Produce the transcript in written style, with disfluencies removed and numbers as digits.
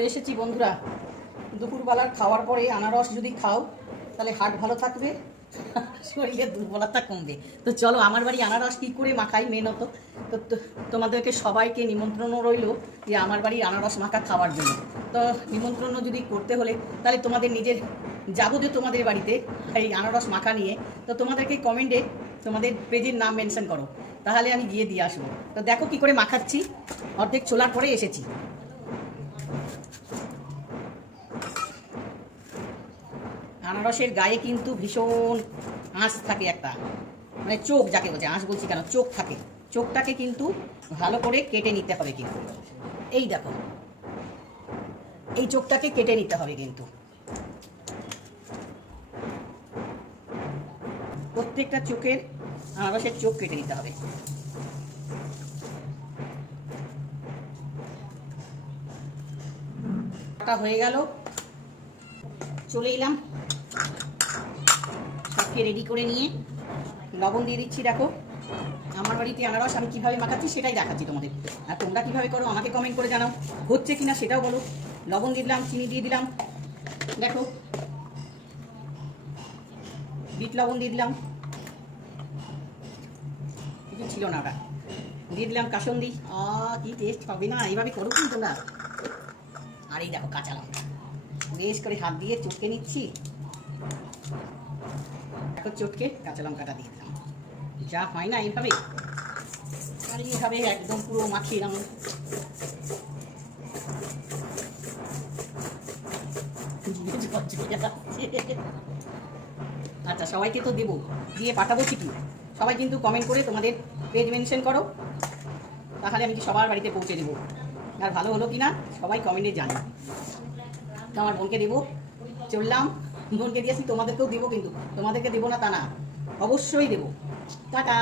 চলে এসেছি বন্ধুরা। দুপুরবেলার খাওয়ার পরে আনারস যদি খাও তাহলে হার্ট ভালো থাকবে, শরীরে দুর্বলতা কমবে। তো চলো আমার বাড়ি আনারস কী করে মাখাই মেনত। তো তোমাদেরকে সবাইকে নিমন্ত্রণ রইল যে আমার বাড়ি আনারস মাখা খাওয়ার জন্য। তো নিমন্ত্রণ যদি করতে হলে তাহলে তোমাদের নিজের যাবো যে তোমাদের বাড়িতে এই আনারস মাখা নিয়ে, তো তোমাদেরকে কমেন্টে তোমাদের পেজের নাম মেনশন করো, তাহলে আমি গিয়ে দিয়ে আসবো। তো দেখো কি করে মাখাচ্ছি, অর্ধেক ছোলার পরে এসেছি। আনারসের গায়ে কিন্তু ভীষণ আঁশ থাকে একটা, মানে চোখ যাকে বলছে, আঁশ বলছি কেন, চোখ থাকে। চোখটাকে কিন্তু ভালো করে কেটে নিতে হবে কিন্তু। এই দেখো, এই চোখটাকে কেটে নিতে হবে কিন্তু। প্রত্যেকটা চোখের আনারসের চোখ কেটে নিতে হবে। কাটা হয়ে গেল, চলে এলাম সবকে রেডি করে নিয়ে। লবণ দিয়ে দিচ্ছি। দেখো আমার বাড়িতে আনারস আমি কীভাবে মাখাচ্ছি সেটাই দেখাচ্ছি তোমাদের, আর তোমরা কীভাবে করো আমাকে কমেন্ট করে জানাও, হচ্ছে কিনা সেটাও বলো। লবণ দিয়ে দিলাম, চিনি দিয়ে দিলাম, দেখো বিট লবণ দিয়ে দিলাম, কিছু ছিল না ওটা, দিয়ে দিলাম কাসুন্দি। কি টেস্ট হবে না, এইভাবে করো কিন্তু তোমরা। আর এই দেখো কাঁচা লঙ্কা, বেশ করে হাত দিয়ে চটকে নিচ্ছি। দেখো চটকে কাঁচা লঙ্কাটা দিয়ে দিলাম। যা হয় না এইভাবে, আর এইভাবে একদম পুরো মাখিয়ে নাম। আচ্ছা সবাইকে তো দেবো, দিয়ে পাঠাবো ঠিকই। সবাই কিন্তু কমেন্ট করে তোমাদের পেজ মেনশন করো, তাহলে আমি কি সবার বাড়িতে পৌঁছে দেবো। আর ভালো হলো কি না সবাই কমেন্টে জানি। তো আমার বোনকে দেবো, চললাম। বোনকে দিয়েছি, তোমাদেরকেও দেবো, কিন্তু তোমাদেরকে দেবো না তা না, অবশ্যই দেবো। টাটা।